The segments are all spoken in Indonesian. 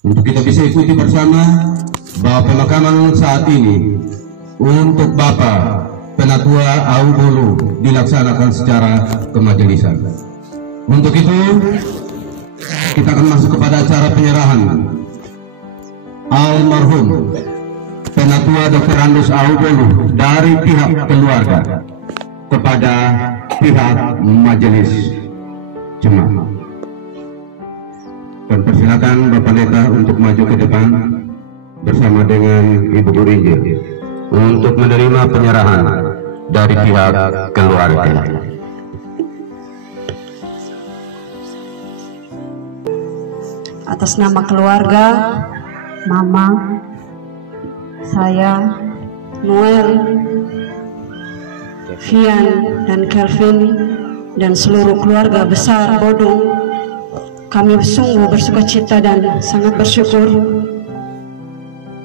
Untuk kita bisa ikuti bersama bahwa pemakaman saat ini untuk Bapak Penatua Aubolu dilaksanakan secara kemajelisan. Untuk itu kita akan masuk kepada acara penyerahan almarhum Penatua Dr. Andus Aubolu dari pihak keluarga kepada pihak majelis jemaah. Dan persilakan Bapak Neta untuk maju ke depan bersama dengan Ibu Gurinjil untuk menerima penyerahan dari pihak keluarga. Atas nama keluarga, Mama, saya, Noel, Vian, dan Kelvin, dan seluruh keluarga besar Bodung, kami sungguh bersuka cita dan sangat bersyukur.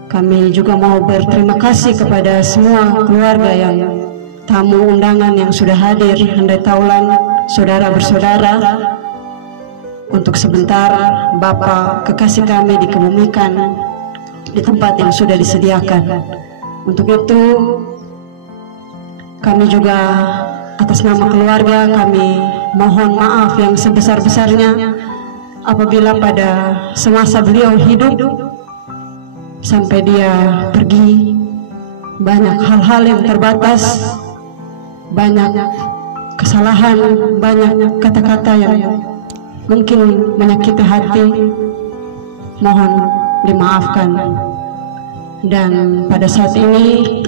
Kami juga mau berterima kasih kepada semua keluarga yang tamu undangan yang sudah hadir, handai taulan, saudara bersaudara. Untuk sebentar Bapak kekasih kami dikebumikan di tempat yang sudah disediakan. Untuk itu kami juga atas nama keluarga kami mohon maaf yang sebesar-besarnya apabila pada semasa beliau hidup sampai dia pergi banyak hal-hal yang terbatas, banyak kesalahan, banyak kata-kata yang mungkin menyakiti hati, mohon dimaafkan. Dan pada saat ini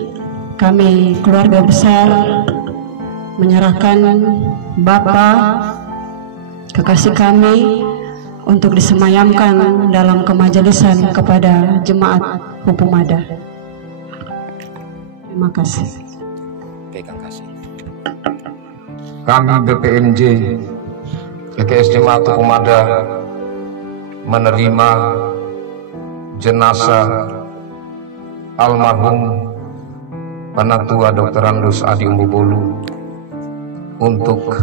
kami keluarga besar menyerahkan Bapak kekasih kami untuk disemayamkan dalam kemajelisan kepada jemaat Hupumada. Terima kasih. Oke, Kang Kasih. Kami BPMJ PKS Jemaat Hupumada menerima jenazah almarhum Penatua Dr. Andus Adi Aubolu untuk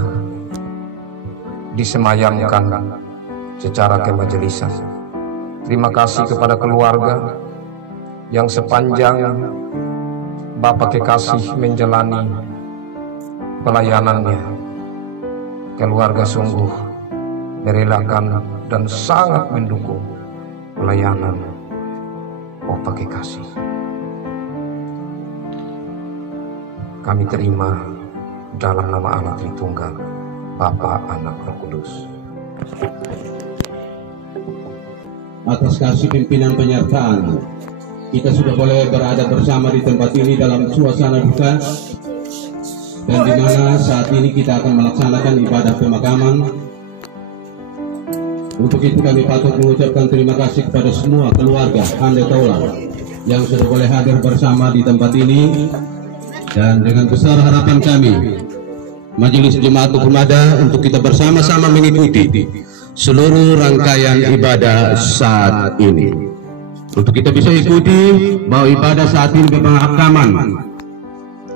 disemayamkan secara kemajelisan. Terima kasih kepada keluarga yang sepanjang Bapak kekasih menjalani pelayanannya. Keluarga sungguh merelakan dan sangat mendukung pelayanan Bapak kekasih. Kami terima dalam nama Allah Tritunggal, Bapa, Anak, Roh Kudus. Atas kasih pimpinan penyertaan, kita sudah boleh berada bersama di tempat ini dalam suasana duka, dan di mana saat ini kita akan melaksanakan ibadah pemakaman. Untuk itu kami patut mengucapkan terima kasih kepada semua keluarga handai taulan yang sudah boleh hadir bersama di tempat ini, dan dengan besar harapan kami Majelis Jemaat Hupumada untuk kita bersama-sama mengikuti seluruh rangkaian ibadah saat ini. Untuk kita bisa ikuti bahwa ibadah saat ini pemakaman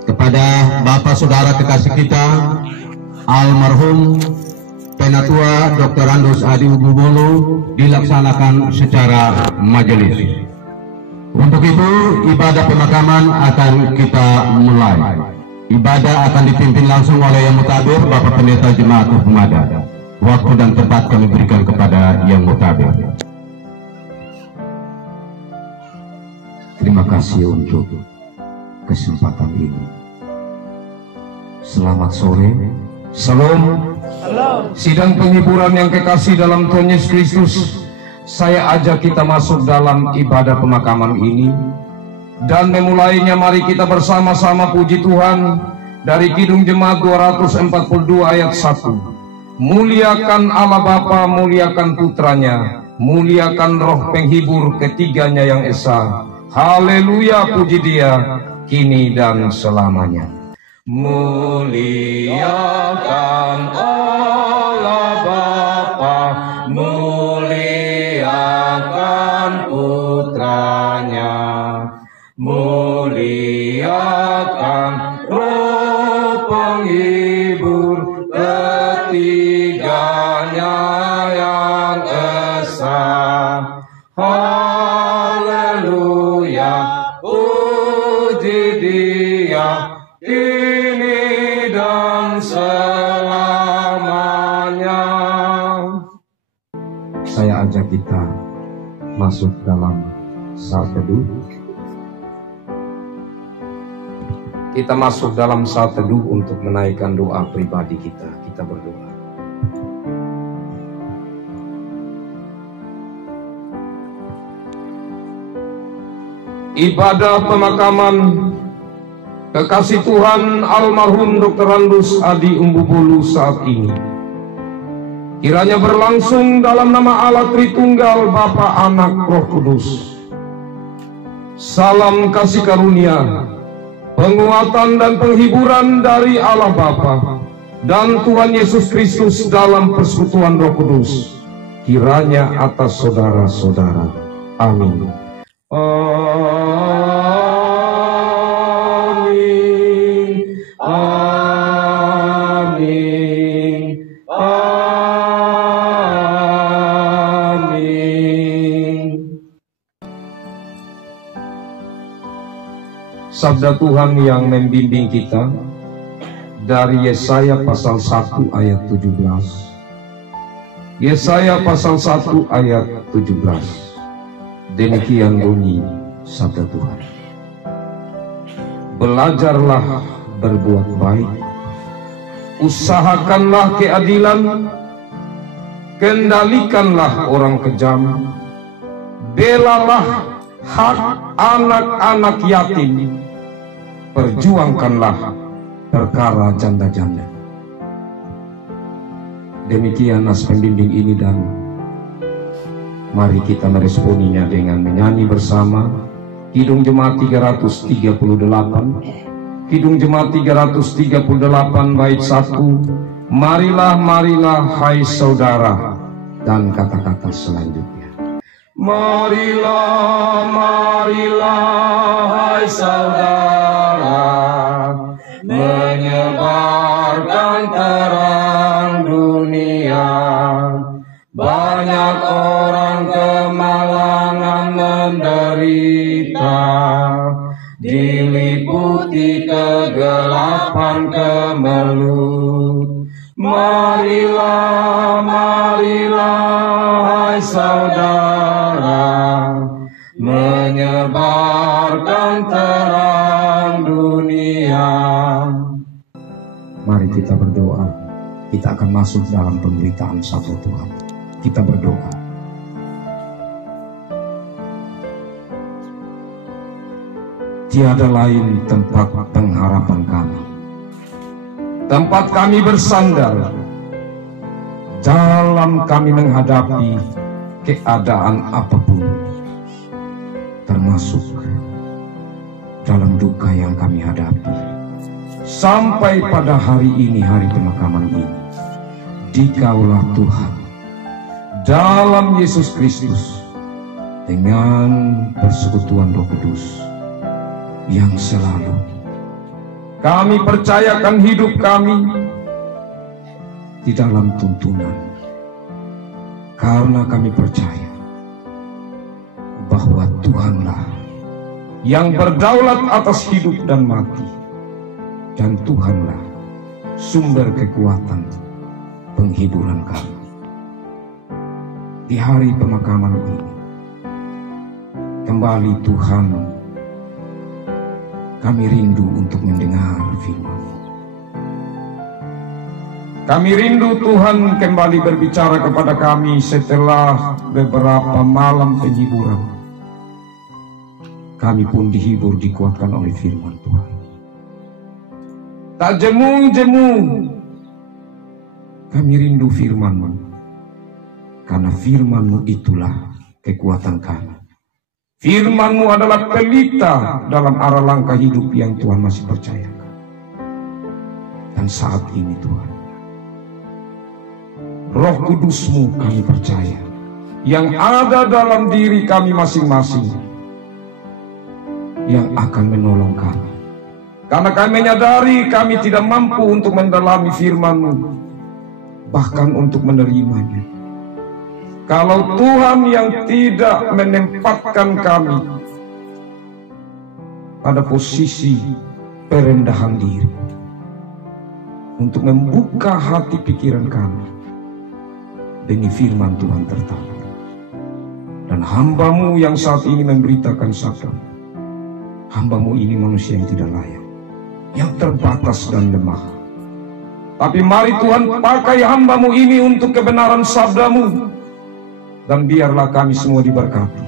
kepada Bapak Saudara kekasih kita almarhum Penatua Dr. Andus Adi Aubolu dilaksanakan secara majelis. Untuk itu ibadah pemakaman akan kita mulai. Ibadah akan dipimpin langsung oleh Yang Mutabir Bapak Pendeta Jemaat Hupumada. Waktu dan tempat kami berikan kepada Yang Mutabir. Terima kasih untuk kesempatan ini. Selamat sore. Salam. Sidang penghiburan yang kekasih dalam Tuhan Yesus Kristus, saya ajak kita masuk dalam ibadah pemakaman ini. Dan memulainya mari kita bersama-sama puji Tuhan dari Kidung Jemaat 242 ayat 1. Muliakan Allah Bapa, muliakan Putranya, muliakan Roh Penghibur ketiganya yang esa. Haleluya, puji Dia kini dan selamanya. Muliakan Allah Bapa, muliakan Putranya, muliakan Roh Penghibur ketiganya yang esa. kita masuk dalam saat teduh. Kita masuk dalam saat teduh untuk menaikkan doa pribadi kita. Kita berdoa. Ibadah pemakaman kekasih Tuhan almarhum Dr. Randus Adi Umbubulu saat ini kiranya berlangsung dalam nama Allah Tritunggal, Bapa, Anak, Roh Kudus. Salam kasih karunia, penguatan dan penghiburan dari Allah Bapa dan Tuhan Yesus Kristus dalam persekutuan Roh Kudus kiranya atas saudara-saudara. Amin. Amin. Amin. Amin. Sabda Tuhan yang membimbing kita dari Yesaya pasal 1 ayat 17. Yesaya pasal 1 ayat 17. Demikian bunyi sabda Tuhan. Belajarlah berbuat baik, usahakanlah keadilan, kendalikanlah orang kejam, belalah hak anak-anak yatim, perjuangkanlah perkara janda-janda. Demikian nas pembimbing ini, dan mari kita meresponinya dengan menyanyi bersama Kidung Jemaat 338, Kidung Jemaat 338 bait 1. Marilah, marilah hai saudara, dan kata-kata selanjutnya. Marilah, marilah hai saudara, menyebarkan terang dunia. Banyak orang kemalangan menderita, diliputi kegelapan kemelut. Marilah, marilah hai saudara, menyebarkan terang dunia. Mari kita berdoa. Kita akan masuk dalam pemberitaan sabda Tuhan. Kita berdoa. Tiada lain tempat pengharapan kami, tempat kami bersandar dalam kami menghadapi keadaan apapun, termasuk dalam duka yang kami hadapi. Sampai pada hari ini, hari pemakaman ini, Dikaulah Tuhan dalam Yesus Kristus dengan persekutuan Roh Kudus yang selalu kami percayakan hidup kami di dalam tuntunan, karena kami percaya bahwa Tuhanlah yang berdaulat atas hidup dan mati, dan Tuhanlah sumber kekuatan penghiburan kami. Di hari pemakaman ini, kembali Tuhan, kami rindu untuk mendengar firman. Kami rindu Tuhan kembali berbicara kepada kami setelah beberapa malam penghiburan. Kami pun dihibur, dikuatkan oleh firman Tuhan. Tak jemu-jemu, kami rindu firman-Mu. Karena firman-Mu itulah kekuatan kami. Firman-Mu adalah pelita dalam arah langkah hidup yang Tuhan masih percayakan. Dan saat ini Tuhan, Roh Kudus-Mu kami percaya, yang ada dalam diri kami masing-masing, yang akan menolong kami. Karena kami menyadari kami tidak mampu untuk mendalami firman-Mu, bahkan untuk menerimanya. Kalau Tuhan yang tidak menempatkan kami pada posisi perendahan diri untuk membuka hati pikiran kami demi firman Tuhan tertawa, Dan hamba-Mu yang saat ini memberitakan sabda, hamba-Mu ini manusia yang tidak layak, yang terbatas dan lemah. Tapi mari Tuhan pakai hamba-Mu ini untuk kebenaran sabda-Mu. Dan biarlah kami semua diberkati.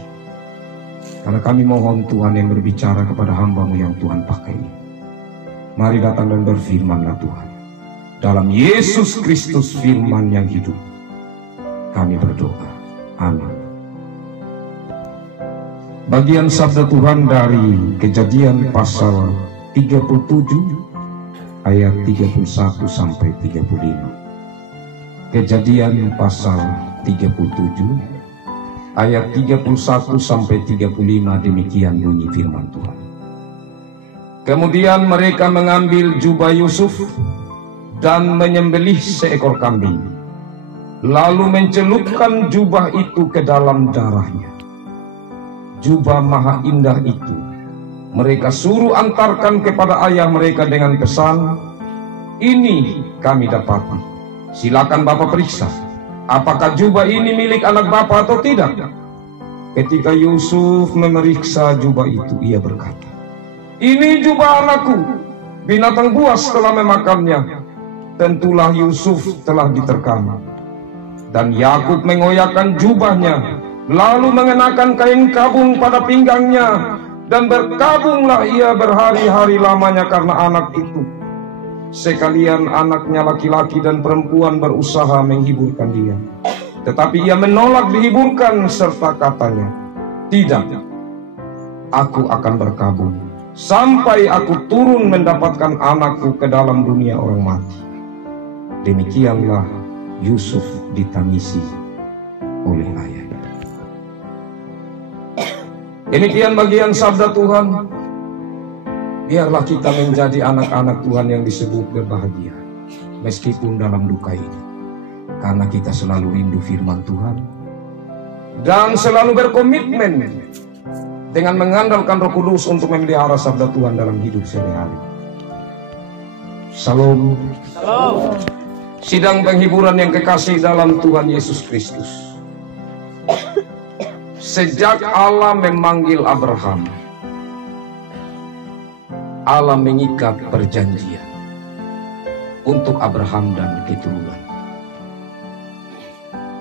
Karena kami mohon Tuhan yang berbicara kepada hamba-Mu yang Tuhan pakai. Mari datang dan berfirman-Lah Tuhan. Dalam Yesus Kristus firman yang hidup, kami berdoa. Amin. Bagian sabda Tuhan dari Kejadian pasal 37 ayat 31 sampai 35. Kejadian pasal 37 ayat 31 sampai 35, demikian bunyi firman Tuhan. Kemudian mereka mengambil jubah Yusuf dan menyembelih seekor kambing, lalu mencelupkan jubah itu ke dalam darahnya. Jubah maha indah itu mereka suruh antarkan kepada ayah mereka dengan pesan, "Ini kami dapati. Silakan Bapak periksa, apakah jubah ini milik anak Bapak atau tidak?" Ketika Yusuf memeriksa jubah itu, ia berkata, "Ini jubah anakku, binatang buas telah memakannya." Tentulah Yusuf telah diterkam. Dan Yakub mengoyakkan jubahnya, lalu mengenakan kain kabung pada pinggangnya, dan berkabunglah ia berhari-hari lamanya karena anak itu. Sekalian anaknya laki-laki dan perempuan berusaha menghiburkan dia, tetapi ia menolak dihiburkan serta katanya, "Tidak, aku akan berkabung sampai aku turun mendapatkan anakku ke dalam dunia orang mati." Demikianlah Yusuf ditangisi oleh ayahnya. Demikian bagian sabda Tuhan. Biarlah kita menjadi anak-anak Tuhan yang disebut berbahagia, meskipun dalam duka ini, karena kita selalu rindu firman Tuhan dan selalu berkomitmen dengan mengandalkan Roh Kudus untuk memelihara sabda Tuhan dalam hidup sehari-hari. Salam. Salam. Sidang penghiburan yang kekasih dalam Tuhan Yesus Kristus. Sejak Allah memanggil Abraham, Allah mengikat perjanjian untuk Abraham dan keturunan,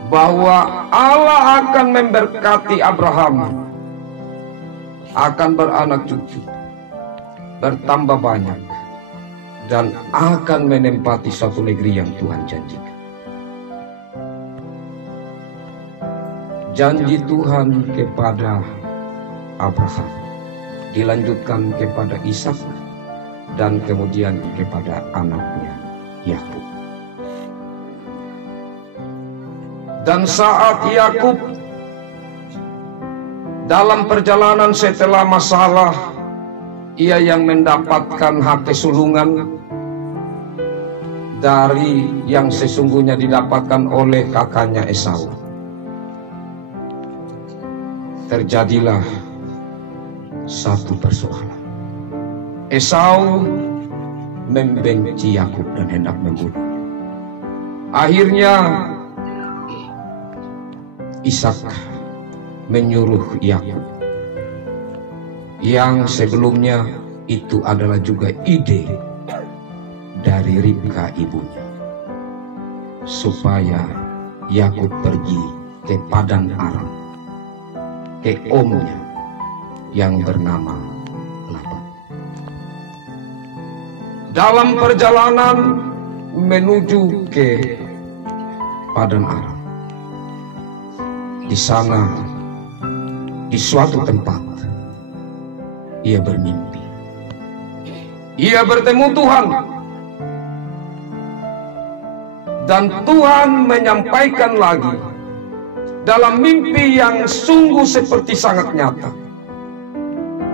bahwa Allah akan memberkati Abraham, akan beranak cucu, bertambah banyak, dan akan menempati suatu negeri yang Tuhan janjikan. Janji Tuhan kepada Abraham dilanjutkan kepada Ishak dan kemudian kepada anaknya Yakub. Dan saat Yakub dalam perjalanan setelah masalah, ia yang mendapatkan hak kesulungan dari yang sesungguhnya didapatkan oleh kakaknya Esau. Terjadilah satu persoalan. Esau membenci Yakub dan hendak membunuhnya. Akhirnya Ishak menyuruh Yakub, yang sebelumnya itu adalah juga ide dari Ribka ibunya, supaya Yakub pergi ke Padan Aram, ke omnya yang bernama Laban. Dalam perjalanan menuju ke Padan Aram, di sana, di suatu tempat, ia bermimpi. Ia bertemu Tuhan, dan Tuhan menyampaikan lagi dalam mimpi yang sungguh seperti sangat nyata,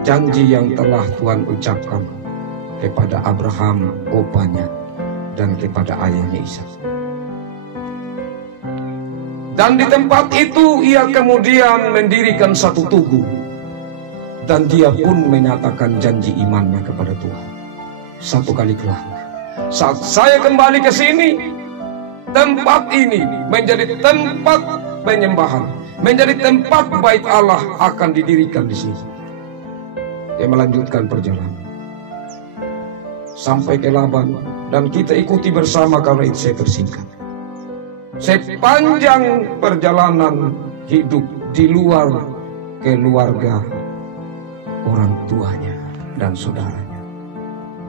janji yang telah Tuhan ucapkan kepada Abraham, opanya, dan kepada ayahnya Ishak. Dan di tempat itu ia kemudian mendirikan satu tugu, dan dia pun menyatakan janji imannya kepada Tuhan. Satu kali kelak, saat saya kembali ke sini, tempat ini menjadi tempat penyembahan, menjadi tempat bait Allah akan didirikan di sini. Dia melanjutkan perjalanan sampai ke Laban, dan kita ikuti bersama karena itu saya persingkat. Sepanjang perjalanan hidup di luar keluarga orang tuanya dan saudaranya,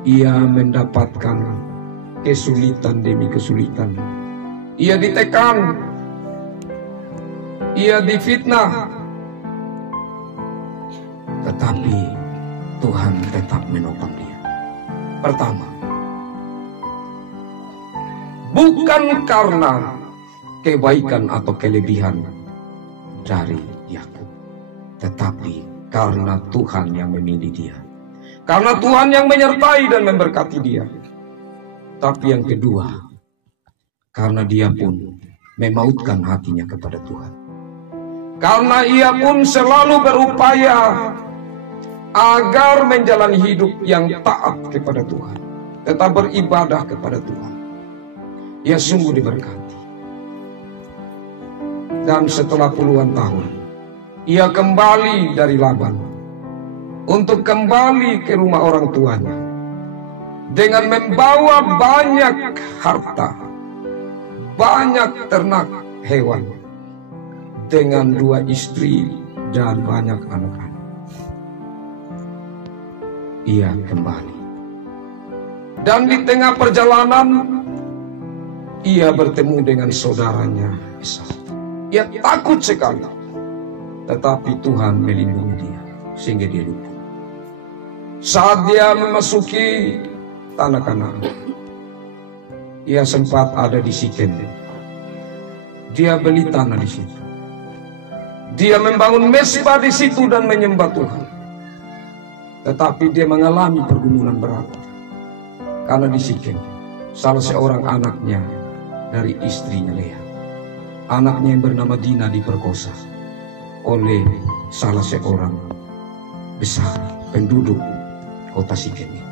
ia mendapatkan kesulitan demi kesulitan. Ia ditekan, ia difitnah, tetapi Tuhan tetap menopang dia. Pertama, bukan karena kebaikan atau kelebihan dari Yakub, tetapi karena Tuhan yang memilih dia, karena Tuhan yang menyertai dan memberkati dia. Tapi yang kedua, karena dia pun memautkan hatinya kepada Tuhan, karena ia pun selalu berupaya agar menjalani hidup yang taat kepada Tuhan, tetap beribadah kepada Tuhan. Ia sungguh diberkati. Dan setelah puluhan tahun, ia kembali dari Laban untuk kembali ke rumah orang tuanya dengan membawa banyak harta, banyak ternak hewan, dengan 2 istri dan banyak anak-anak. Ia kembali, dan di tengah perjalanan ia bertemu dengan saudaranya Esau. Ia takut sekali, tetapi Tuhan melindungi dia sehingga dia lupa. Saat dia memasuki tanah Kanaan, ia sempat ada di Sikem. Dia beli tanah di situ. Dia membangun mesbah di situ dan menyembah Tuhan. Tetapi dia mengalami pergumulan berat, karena di Sikem salah seorang anaknya dari istrinya Lea, anaknya yang bernama Dina, diperkosa oleh salah seorang besar penduduk kota Sikem itu.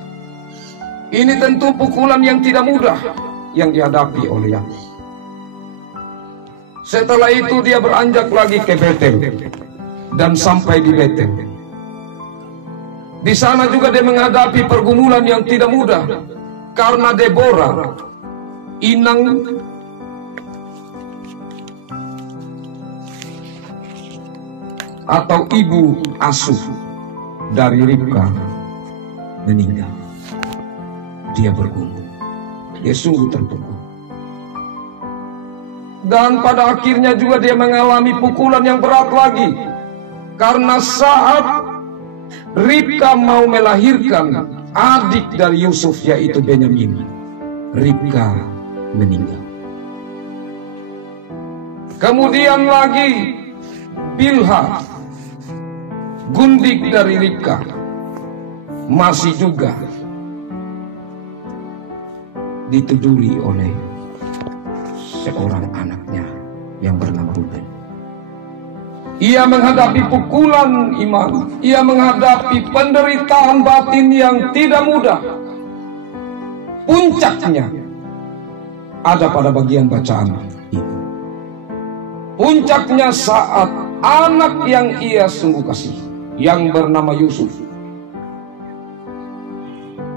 Ini tentu pukulan yang tidak mudah yang dihadapi oleh Yakub. Setelah itu dia beranjak lagi ke Betel dan sampai di Betel. Di sana juga dia menghadapi pergumulan yang tidak mudah, karena Deborah, inang atau ibu asuh dari Ribka, meninggal. Dia bergumul, dia sungguh terpukul. Dan pada akhirnya juga dia mengalami pukulan yang berat lagi, karena saat Ribka mau melahirkan adik dari Yusuf, yaitu Benyamin, Ribka meninggal. Kemudian lagi Bilha, gundik dari Ribka, masih juga dituduli oleh seorang anaknya yang bernama Ruben. Ia menghadapi pukulan iman, ia menghadapi penderitaan batin yang tidak mudah. Puncaknya ada pada bagian bacaan ini. Puncaknya saat anak yang ia sungguh kasih, yang bernama Yusuf,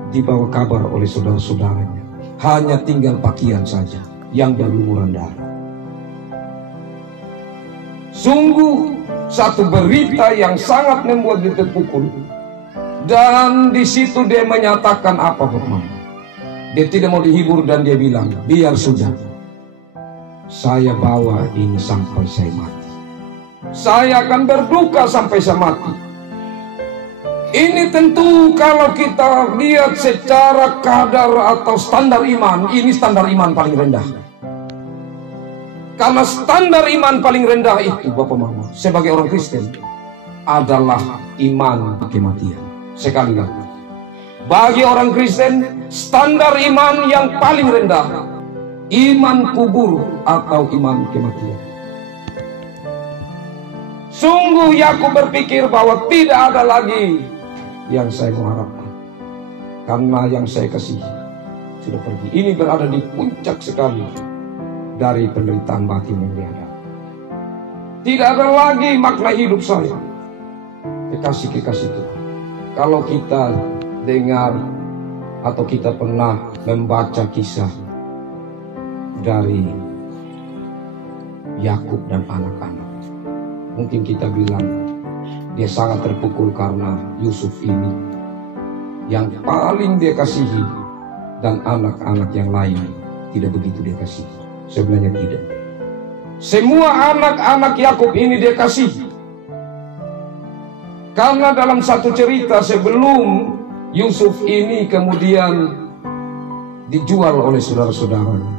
dibawa kabar oleh saudara-saudaranya, hanya tinggal pakaian saja yang berlumuran darah. Sungguh satu berita yang sangat membuat dia terpukul. Dan di situ dia menyatakan apa, Bapak? Dia tidak mau dihibur dan dia bilang, biar sudah, saya bawa ini sampai saya mati. Saya akan berduka sampai saya mati. Ini tentu kalau kita lihat secara kadar atau standar iman, ini standar iman paling rendah. Karena standar iman paling rendah itu, Bapak Mama, sebagai orang Kristen, adalah iman kematian. Sekali lagi, bagi orang Kristen, standar iman yang paling rendah, iman kubur atau iman kematian. Sungguh Yakub berpikir bahwa tidak ada lagi yang saya mengharapkan, karena yang saya kasih sudah pergi. Ini berada di puncak sekali dari penderitaan batin yang dihadapi. Tidak ada lagi makna hidup saya. Kekasih-kekasih Tuhan, kalau kita dengar atau kita pernah membaca kisah dari Yakub dan anak-anak, mungkin kita bilang dia sangat terpukul karena Yusuf ini yang paling dia kasihi dan anak-anak yang lain tidak begitu dia kasihi. Sebenarnya tidak. Semua anak-anak Yakub ini dia kasihi. Karena dalam satu cerita sebelum Yusuf ini kemudian dijual oleh saudara-saudaranya,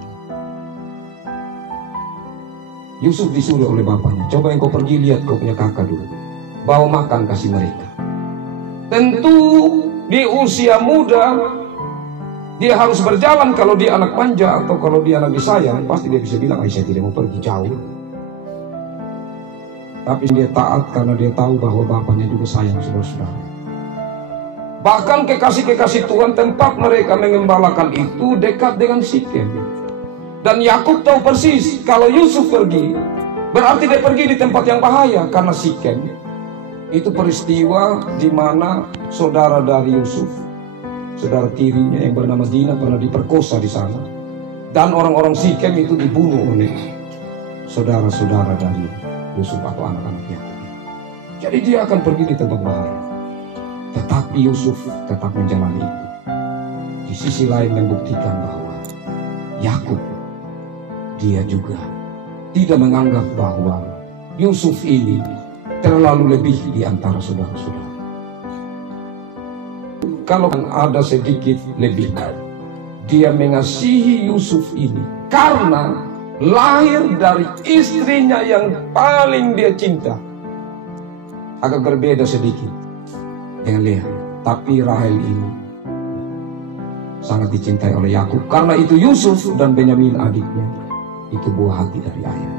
Yusuf disuruh oleh bapaknya, coba engkau pergi lihat kau punya kakak dulu, bawa makan kasih mereka. Tentu di usia muda dia harus berjalan. Kalau dia anak manja atau kalau dia anak disayang, pasti dia bisa bilang, saya tidak mau pergi jauh. Tapi dia taat karena dia tahu bahwa bapaknya juga sayang saudara-saudara. Bahkan kekasih-kekasih Tuhan tempat mereka mengembalakan itu dekat dengan Sikem. Dan Yakub tahu persis kalau Yusuf pergi, berarti dia pergi di tempat yang bahaya. Karena Sikem itu peristiwa di mana saudara dari Yusuf, saudara tirinya yang bernama Dina, pernah diperkosa di sana. Dan orang-orang Sikem itu dibunuh oleh saudara-saudara dari Yusuf atau anak-anak Yakub. Jadi dia akan pergi di tempat bahaya. Tetapi Yusuf tetap menjalani itu. Di sisi lain membuktikan bahwa Yakub, dia juga tidak menganggap bahwa Yusuf ini terlalu lebih di antara saudara-saudara. Kalau ada sedikit lebih, dia mengasihi Yusuf ini karena lahir dari istrinya yang paling dia cinta. Agak berbeda sedikit dengan Lea, tapi Rahel ini sangat dicintai oleh Yakub. Karena itu Yusuf dan Benyamin adiknya itu buah hati dari ayah.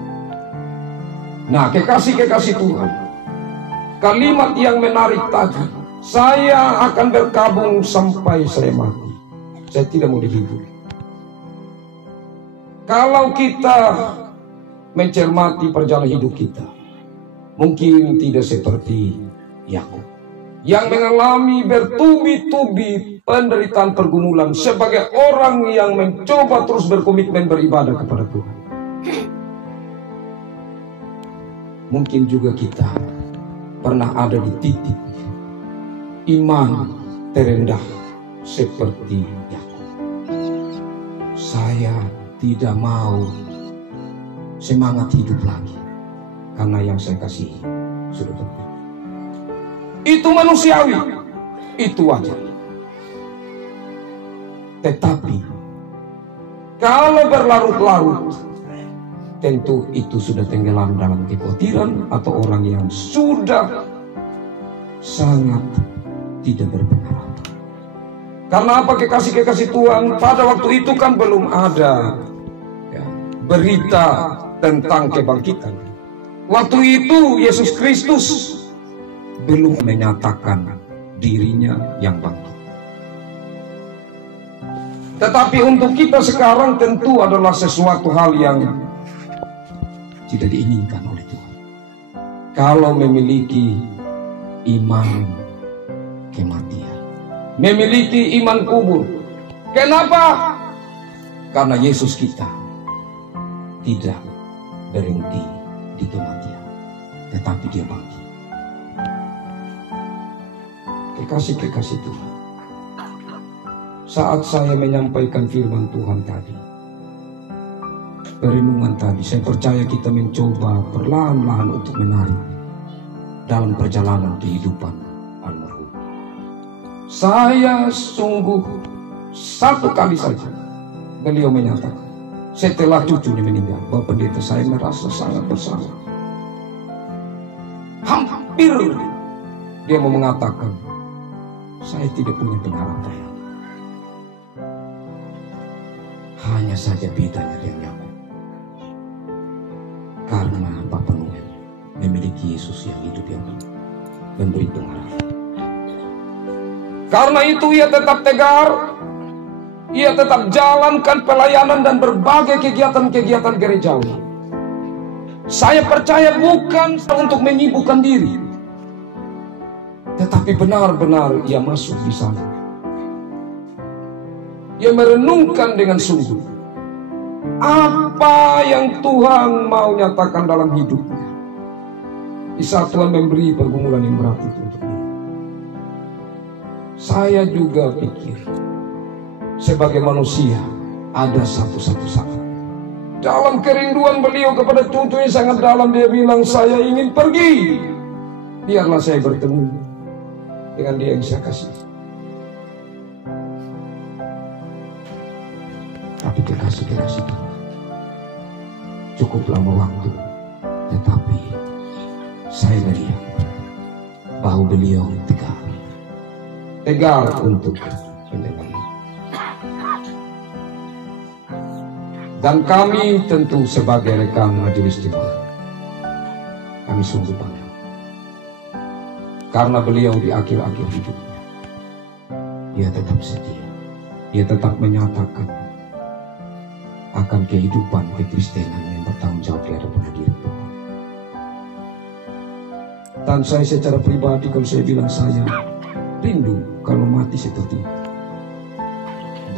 Nah, kekasih-kekasih Tuhan, kalimat yang menarik tadi, saya akan berkabung sampai saya mati. Saya tidak mau dihibur. Kalau kita mencermati perjalanan hidup kita, mungkin tidak seperti Yakub yang mengalami bertubi-tubi penderitaan pergumulan sebagai orang yang mencoba terus berkomitmen beribadah kepada Tuhan. Mungkin juga kita pernah ada di titik iman terendah seperti Yakub. Saya tidak mau semangat hidup lagi karena yang saya kasihi sudah pergi. Itu manusiawi, itu wajar. Tetapi kalau berlarut-larut, tentu itu sudah tenggelam dalam kekhawatiran atau orang yang sudah sangat tidak berpengaruh. Karena apa, kekasih-kekasih Tuhan, pada waktu itu kan belum ada berita tentang kebangkitan. Waktu itu Yesus Kristus belum menyatakan dirinya yang bangkit. Tetapi untuk kita sekarang tentu adalah sesuatu hal yang tidak diinginkan oleh Tuhan. Kalau memiliki iman kematian, memiliki iman kubur. Kenapa? Karena Yesus kita tidak berhenti di kematian, tetapi dia bangkit. Kekasih-kekasih Tuhan, saat saya menyampaikan firman Tuhan tadi, perenungan tadi, saya percaya kita mencoba perlahan-lahan untuk menarik dalam perjalanan kehidupan almarhum. Saya sungguh satu kali saja beliau menyatakan, setelah cucunya meninggal, Bapak Pendeta, saya merasa sangat bersalah. Hampir dia mau mengatakan, saya tidak punya pengharapan. Hanya saja bedanya dengan Yakub, karena Bapak Noel memiliki Yesus yang hidup yang memberi pengharapan. Karena itu ia tetap tegar, ia tetap jalankan pelayanan dan berbagai kegiatan-kegiatan gerejawi. Saya percaya bukan untuk menyibukkan diri, tetapi benar-benar ia masuk di sana. Ia merenungkan dengan sungguh apa yang Tuhan mau nyatakan dalam hidupnya. Di saat Tuhan memberi pergumulan yang berat itu untuk dia. Saya juga pikir sebagai manusia ada satu-satu saat dalam kerinduan beliau kepada cucunya sangat dalam, dia bilang, saya ingin pergi, biarlah saya bertemu dengan dia yang saya kasih. Tapi kekasih-kekasih Tuhan, cukup lama waktu, tetapi saya melihat bahwa beliau tegar untuk menemani. Dan kami tentu sebagai rekan majelis jemaat, kami sungguh bangga karena beliau di akhir-akhir hidupnya, dia tetap setia, dia tetap menyatakan akan kehidupan kekristenan yang bertanggung jawab di hadapan hadirat Tuhan. Dan saya secara pribadi, kalau saya bilang, saya rindu kalau mati seperti itu.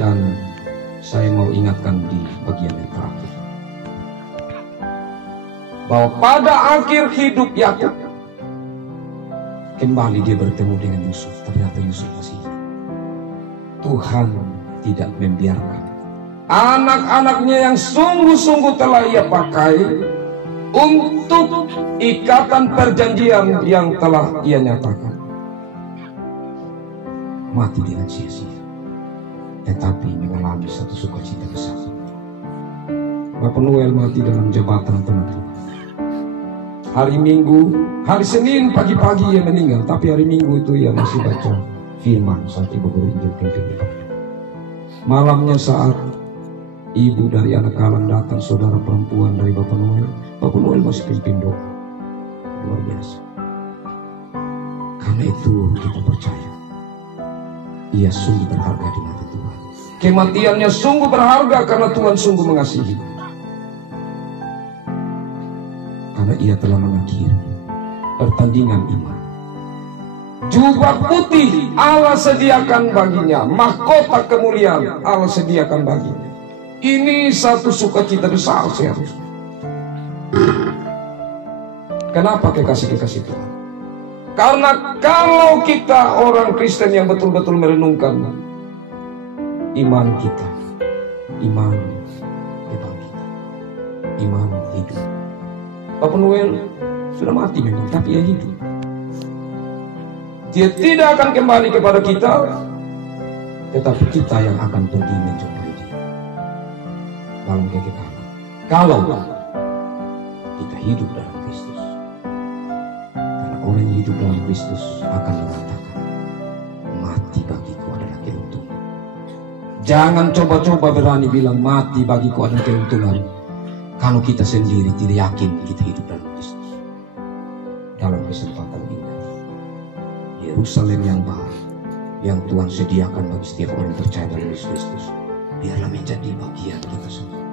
Dan saya mau ingatkan di bagian yang terakhir bahwa pada akhir hidup Yakub kembali dia bertemu dengan Yusuf. Ternyata Yusuf masih hidup. Tuhan tidak membiarkan anak-anaknya yang sungguh-sungguh telah ia pakai untuk ikatan perjanjian yang telah ia nyatakan mati dengan sia-sia, tetapi mengalami satu sukacita besar. Bapak Noel mati dalam jabatan penentu. Hari Minggu, hari Senin pagi-pagi ia meninggal, tapi hari Minggu itu ia masih baca firman saat ibu guru Injil pimpin ibadah. Malamnya saat ibu dari anak Alan datang, saudara perempuan dari Bapak Noel masih pimpin doa. Luar biasa. Karena itu kita percaya ia sungguh berharga di mata Tuhan. Kematiannya sungguh berharga karena Tuhan sungguh mengasihi. Karena ia telah mengakhiri pertandingan iman. Jubah putih Allah sediakan baginya, mahkota kemuliaan Allah sediakan baginya. Ini satu sukacita besar seharusnya. Kenapa kekasih-kekasih Tuhan? Karena kalau kita orang Kristen yang betul-betul merenungkan iman kita, iman kebangkitan, iman hidup. Bapak Noel sudah mati memang, tapi ia hidup. Dia tidak akan kembali kepada kita, tetapi kita yang akan pergi menjumpai dia dalam kekekalan. Kalau kita hidup dalam Kristus. Orang yang hidup dalam Kristus akan mengatakan, mati bagiku adalah keuntungan. Jangan coba-coba berani bilang mati bagiku adalah keuntungan kalau kita sendiri tidak yakin kita hidup dalam Kristus. Dalam kesempatan ini, Yerusalem yang baru yang Tuhan sediakan bagi setiap orang percaya dalam Yesus Kristus, biarlah menjadi bagian kita semua.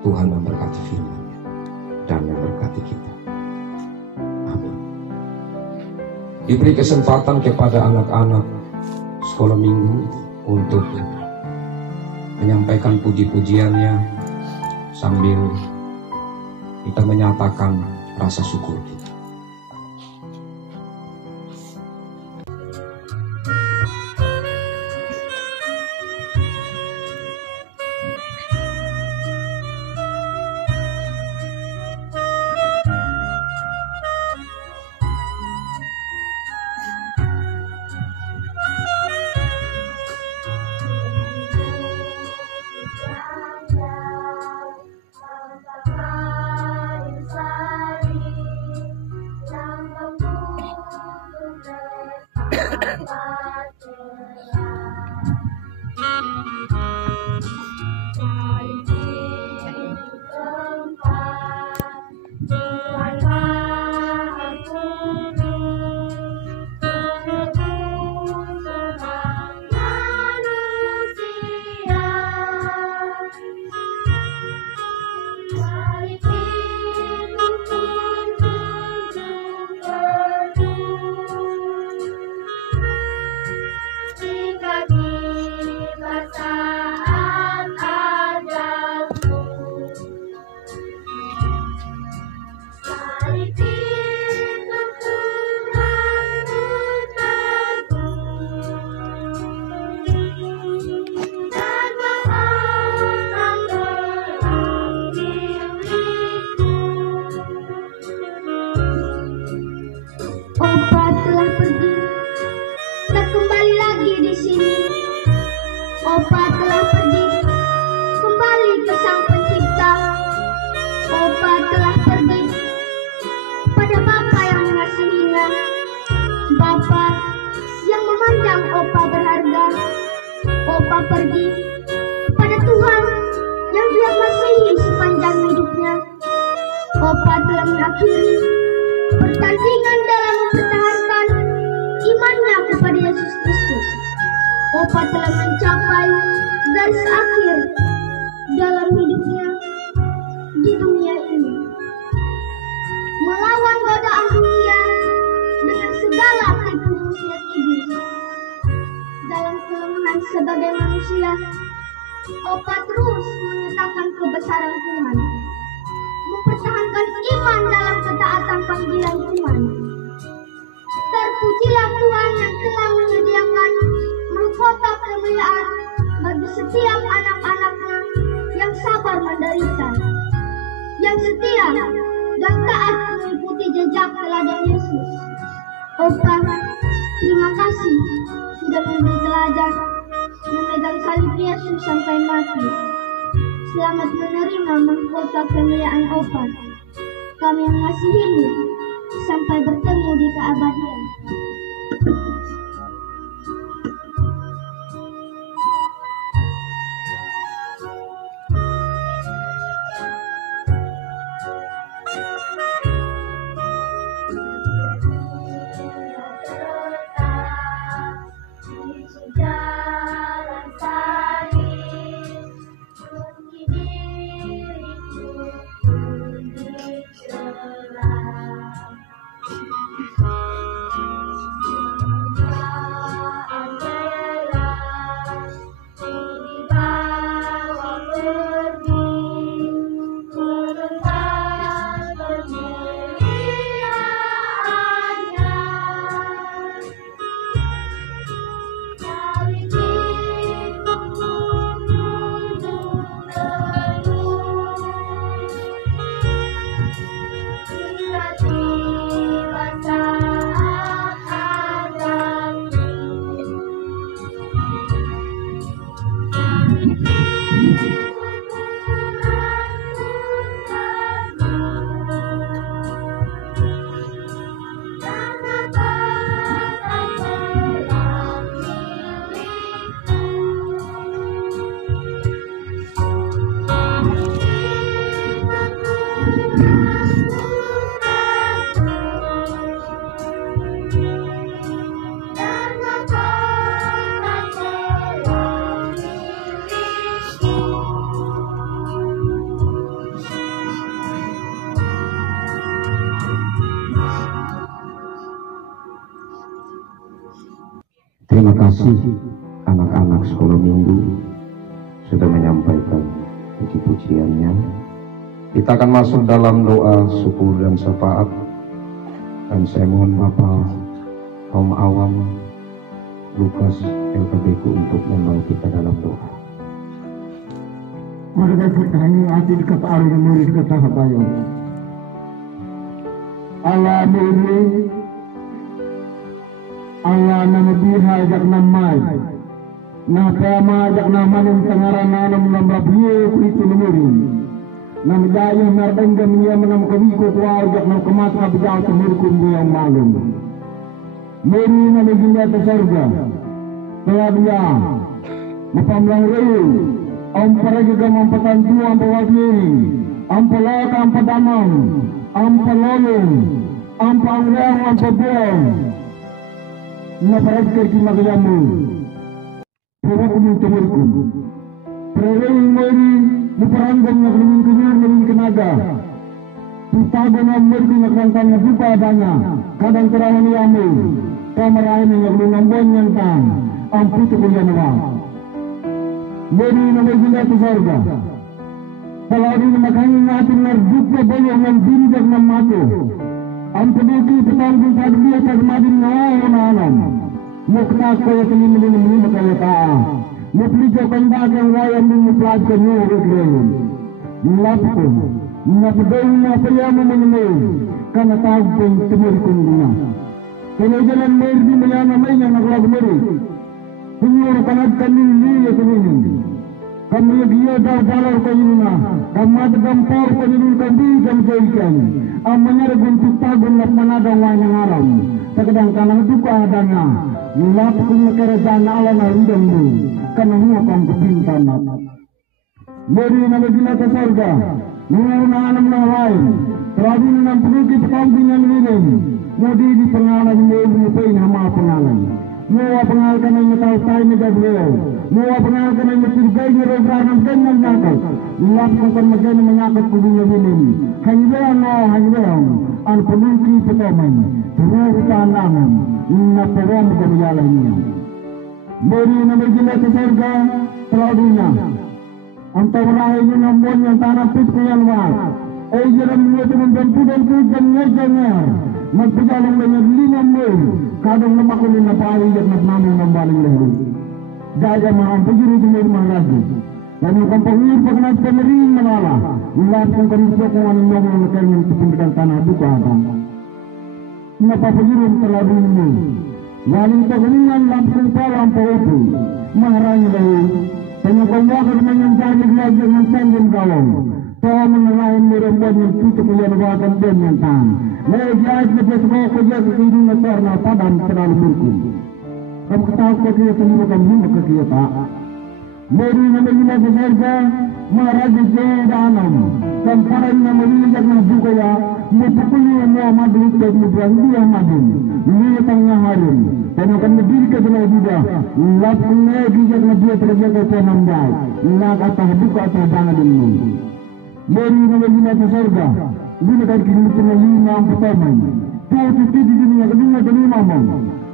Tuhan memberkati firman-Nya dan memberkati kita. Diberi kesempatan kepada anak-anak sekolah minggu untuk menyampaikan puji-pujiannya sambil kita menyatakan rasa syukur kita. Opa pergi kepada Tuhan yang dia kasihi sepanjang hidupnya. Opa telah mengakhiri pertandingan dalam mempertahankan imannya kepada Yesus Kristus. Opa telah mencapai garis akhir dalam hidupnya di dunia ini, melawan godaan dunia dengan segala tipu muslihat iblis. Dalam kelemahan sebagai manusia, Opa terus menyatakan kebesaran Tuhan, mempertahankan iman dalam ketaatan panggilan Tuhan. Terpujilah Tuhan yang telah menyediakan mahkota kemuliaan bagi setiap anak-anaknya yang sabar menderita, yang setia dan taat mengikuti jejak teladan Yesus. Opa, terima kasih sudah memberi teladan memegang salib Yesus sampai mati. Selamat menerima mahkota kemuliaan Opa. Kami mengasihimu sampai bertemu di keabadian. Terima kasih anak-anak sekolah minggu sudah menyampaikan puji-pujiannya. Kita akan masuk dalam doa syukur dan syafaat, dan saya mohon Bapak kaum awam Lukas LKBku untuk membawa kita dalam doa. Mari kita hati dekat Allah dan murid kata habayo. Allah murid Allah nama biha jak namai, na kama jak nama yang tengaran nanam nama biye kulitu numuri, nama jaya merdengga dia menam kawiku kuar jak nama kemat abjau temurkum dia malum. Meri nama ginda tersurga, telah dia, mapamlang reu, ampara juga mampatantu ampawagi, ampalak ampadamam, ampalolong, ampangreang ampabuang. Naparagkar kimagayamu Perakunin temurkum Prereng meri Muparanggam na kenyar na kenaga Tutago na merdi na kantang na bupa adanya Kadang terawan yamu Kamarahin na nambon yang tang Ang puto ko yan nawa Meri na may gila sa sarga Palagi na maghangin natin na dupla bayang ng bindag ng mato. Ang paduki petanggung sa dunia sa dumadin na alam. Muknas kaya kalimutan mo makayataan. Mupliko kandagang wayang mo muplad ka nyo rin. Nilapko, napagaw na payamo mo nyo, kanatawag kong tumurikong niya. Kaya jalan merdi mayana may niya naglagmeri. Kunyoro kanad kanili sa nini. Kami dia dalar kayo na, kamad gampar kanilun kandi kamjaikan. Ang manyaраgun tutagon na manadang wanyang araw. Sa kadang kanang duka adanya, nilapko na kerajaan Allah na ridang mo. karena hukum kepintan. Mari nama gila ke surga, mengenai alam lain, terlebih dengan penduduk perkampingan ini, mudi di pengalaman merupakan nama pengalaman. Mua pengalkan yang tahu saya negara, mua pengalkan yang mencurigai rogan dengan nyakit, melakukan magana menyakit kudunya ini. Hanya an penduduk perkampingan, terus tanangan, naperam kebiasaannya. Mari nama gila ke surga, terlebihnya. Antara lain namun yang tanah pitku yang luas, jalan menuju dan tujuan Magpajalang dengan 5 mil, kadang lemak ko na pari at namin ng baling lehi. Daya mga pagiro di mga lagi. Dan yung kampangir pag nagpamarin malala, lahat kong kanito kung anong mga nakayang sa tanah duka abang. Napapagiro talabi mo. Waling pagalingan lang kung palang po ito, maharanya lehi. Panyakawakar man yung jalig lagi ng sangin kawang. Tawa menalain merembuat yang tutup yang wakan dan yang tahan. Legiat lebih kerja kesini karena padam terlalu buruk. Kamu ketahui kerja sendiri kamu nak kerja tak? Mari nama kita bekerja maraja jedanam. Sampai nama ini jangan juga ya. Mupukuli yang madu itu mudah dia madu. Ini tengah hari. Dan akan berdiri ke dalam juga. Lapungnya dia dia terjaga ke dalam jai. Nak atau buka atau jangan dulu. Mari nama kita bekerja. Ini kan kini punya 5 yang pertama. Tuh di dunia kedua dan 5 man.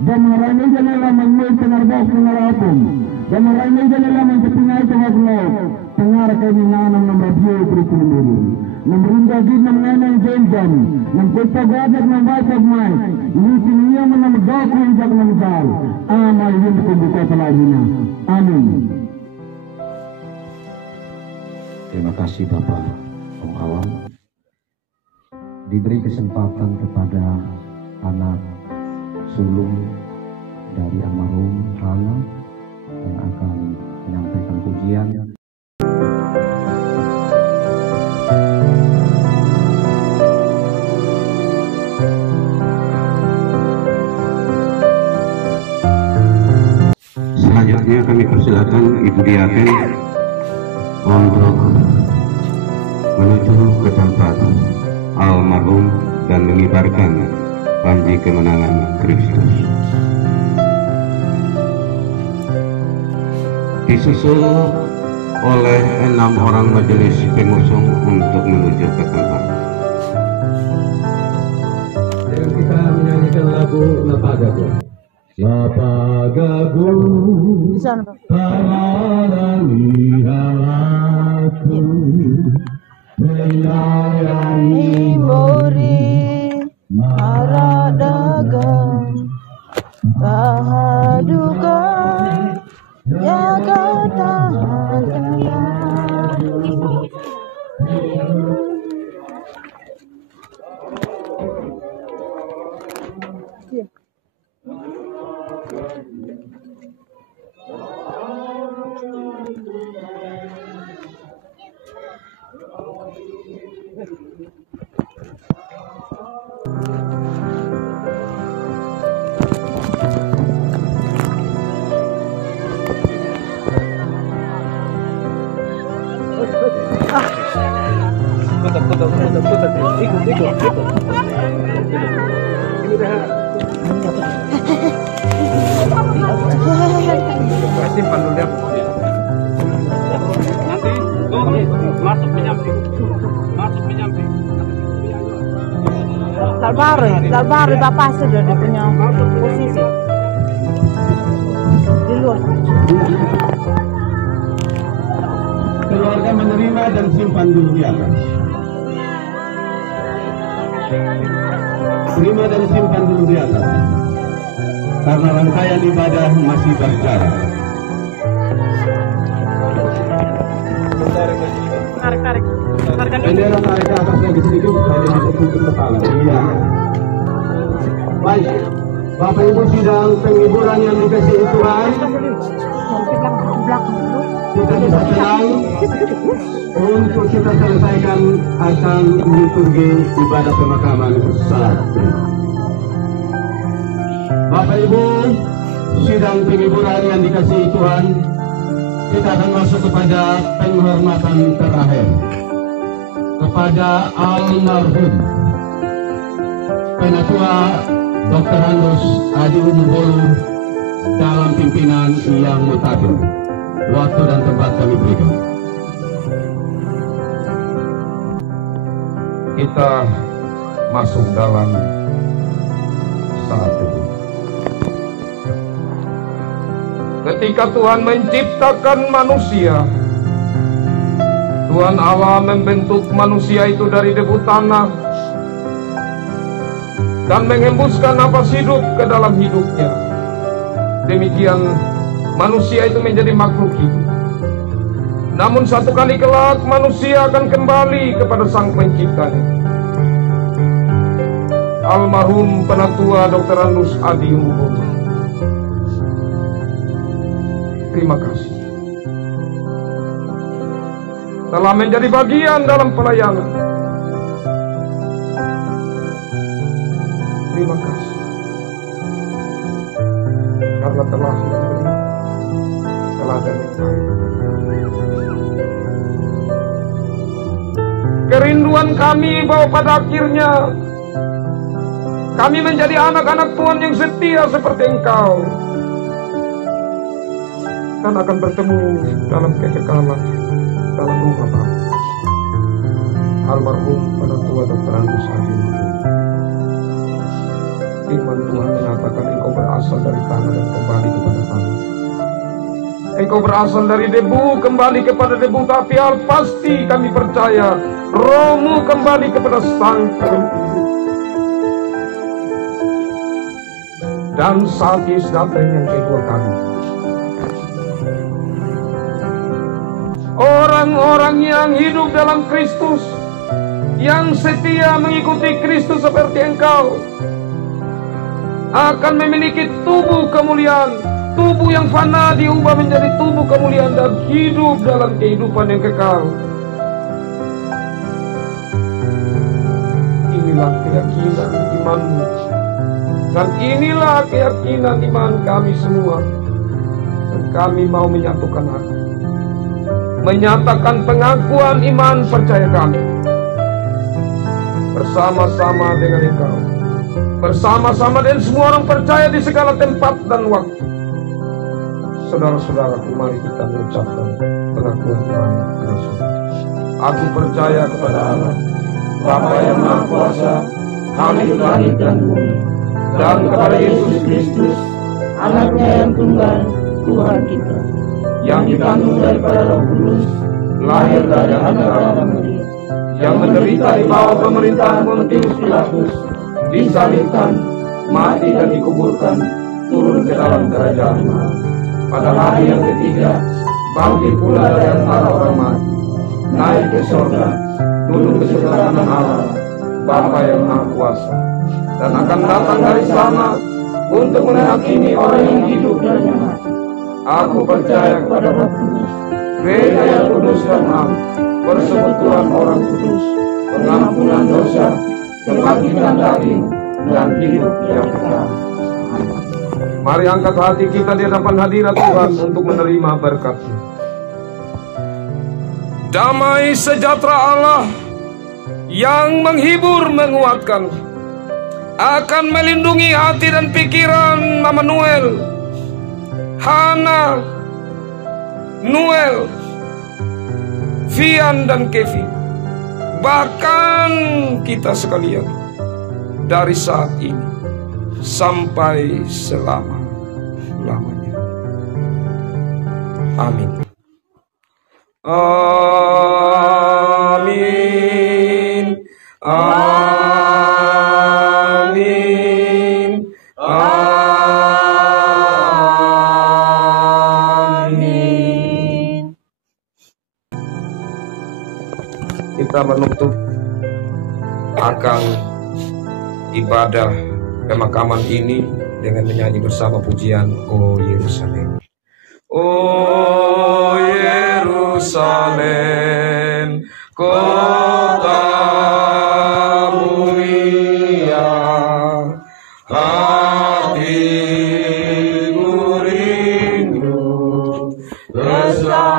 Dan orang ini jalan lama ini pengarah pengarapun. Dan orang ini jalan lama sepinai tengah laut. Pengarah kami nanam nama bio berikut ini. Memerintah kita mengenai jenjang. Mencipta gajah membaca mai. Ini dunia menambah kuinjak menjal. Amal ini dibuka telahnya. Amin. Terima kasih Bapak Om Awam. Diberi kesempatan kepada anak sulung dari almarhum Hana yang akan menyampaikan pujian. Selanjutnya kami persilakan Ibu Diaken untuk menuju ke tempat almarhum dan mengibarkan panji kemenangan Kristus. Disusul oleh 6 orang majelis pengusung untuk menuju ke tempat. Dan kita menyanyikan lagu Lapagagu. Lapagagu, halalani halatu, melayani murid maradagang tahadukan ya katahan. Simpan dulu ya. Nanti masuk penyamping. Dalbari Bapak sudah punya posisi di luar. Keluarga menerima dan simpan dulu di atas. Terima dan simpan dulu di atas. Karena rangkaian ibadah masih berjalan. Tarik. Bendera tarik ke atas lagi sedikit supaya bisa tutup kepala. Iya. Baik, Bapak Ibu sidang penghiburan yang dikasihi Tuhan, kita bisa tenang untuk kita selesaikan akan liturgi ibadah pemakaman saat ini. Bapak Ibu sidang penghiburan yang dikasihi Tuhan, kita akan masuk kepada penghormatan terakhir kepada almarhum Penatua Dr. Andus Adi Umubolu dalam pimpinan yang mutakhir. Waktu dan tempat kami berikan. Kita masuk dalam saat itu. Ketika Tuhan menciptakan manusia, Tuhan Allah membentuk manusia itu dari debu tanah dan menghembuskan nafas hidup ke dalam hidupnya. Demikian manusia itu menjadi makhluk hidup. Namun satu kali kelak manusia akan kembali kepada Sang Penciptanya. Almarhum Penatua Dr. Andus Adi Umubolu, terima kasih telah menjadi bagian dalam pelayanan. Terima kasih karena telah memberi teladan yang baik. Kerinduan kami bahwa pada akhirnya kami menjadi anak-anak Tuhan yang setia seperti Engkau dan akan bertemu dalam kekekalan dalam rumah Bapa. Almarhum Penatua Dr. Andus Adi Umubolu. Firman Tuhan mengatakan Engkau berasal dari tanah dan kembali kepada tanah. Engkau berasal dari debu kembali kepada debu, tapi hal pasti kami percaya Roh-Mu kembali kepada Sang Pencipta. Dan saat Yesus datang yang kedua kali, orang-orang yang hidup dalam Kristus, yang setia mengikuti Kristus seperti Engkau, akan memiliki tubuh kemuliaan. Tubuh yang fana diubah menjadi tubuh kemuliaan dan hidup dalam kehidupan yang kekal. Inilah keyakinan iman-Mu, dan inilah keyakinan iman kami semua. Dan kami mau menyatukan hati, menyatakan pengakuan iman percaya kami bersama-sama dengan Engkau, bersama-sama dengan semua orang percaya di segala tempat dan waktu. Saudara-saudaraku, mari kita mengucapkan pengakuan iman langsung. Aku percaya kepada Allah, Bapa yang Maha Kuasa, Khalik langit dan bumi, dan kepada Yesus Kristus, Anaknya yang tunggal, Tuhan kita, yang dikandung daripada Roh Kudus, lahir dari anak Maria, yang menderita di bawah pemerintahan Pontius Pilatus, disalibkan, mati dan dikuburkan, turun ke dalam kerajaan Allah. Pada hari yang ketiga, bangkit pula dari antara orang mati, naik ke surga, duduk ke sebelah kanan Allah, Bapa yang Maha Kuasa, dan akan datang dari sana untuk menghakimi orang yang hidup dan yang mati. Aku percaya kepada Roh Kudus, gereja yang kudus dan am, persekutuan orang kudus, pengampunan dosa, kebangkitan daging, dan hidup yang kekal. Mari angkat hati kita di hadapan hadirat Tuhan untuk menerima berkat-Nya. Damai sejahtera Allah yang menghibur, menguatkan, akan melindungi hati dan pikiran Manuel, Hana, Noel, Vian dan Kevin, bahkan kita sekalian dari saat ini sampai selama-lamanya. Amin. Amin. Amin. Amin. Kita menutup akan ibadah pemakaman ini dengan menyanyi bersama pujian O Yerusalem. O Yerusalem, kota mulia, hatiku rindu besar.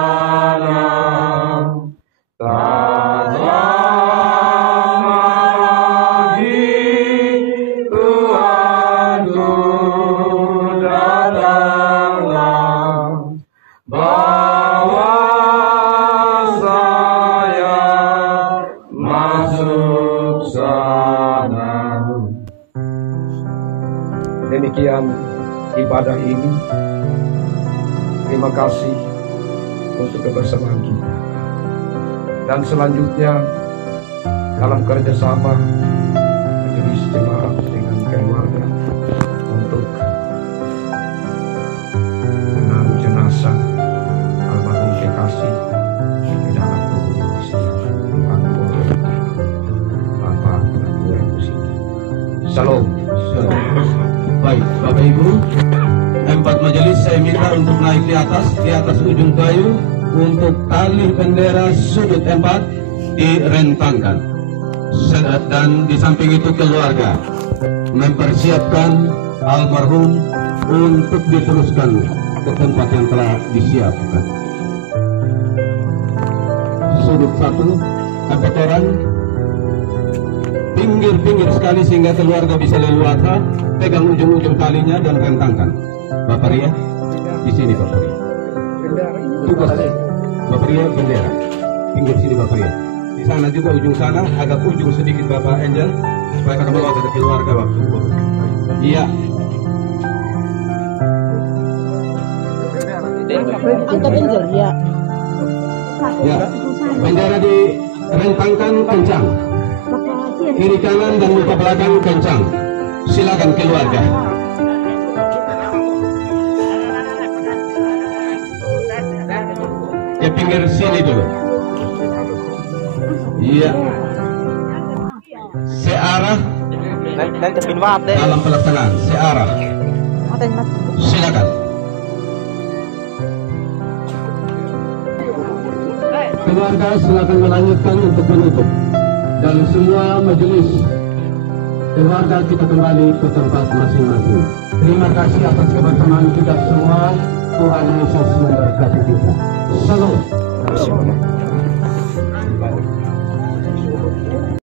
dalam ibadah ini. Terima kasih untuk kebersamaan kita. Dan selanjutnya dalam kerjasama majelis jemaat dengan keluarga untuk mengenang jenazah almarhum kekasih di dalam kubur yang disediakan dibantu oleh Bapak Ketua Musik. Salam. Baik, Bapak Ibu, empat majelis saya minta untuk naik di atas ujung kayu untuk tali bendera sudut empat direntangkan. Dan di samping itu keluarga mempersiapkan almarhum untuk diteruskan ke tempat yang telah disiapkan. Sudut satu, empat orang, pinggir-pinggir sekali sehingga keluarga bisa leluasa, pegang ujung-ujung talinya dan rentangkan. Bapak Ria, di sini Bapak Ria. Tugas Bapak Ria bendera, pinggir sini Bapak Ria. Di sana juga ujung sana, agak ujung sedikit Bapak Angel, supaya kita bawa ke keluarga waktu. Iya. Angkat Angel, ya. Ya, bendera direntangkan kencang. Kiri kanan dan muka belakang kencang. Silakan keluarga. Ya pinggir sini dulu. Iya. Searah dalam pelaksanaan. Searah. Silakan. Keluarga silakan melanjutkan untuk menutup. Dan semua majelis keluarga kita kembali ke tempat masing-masing. Terima kasih atas kebersamaan kita semua. Tuhan Yesus memberkati kita. Salam.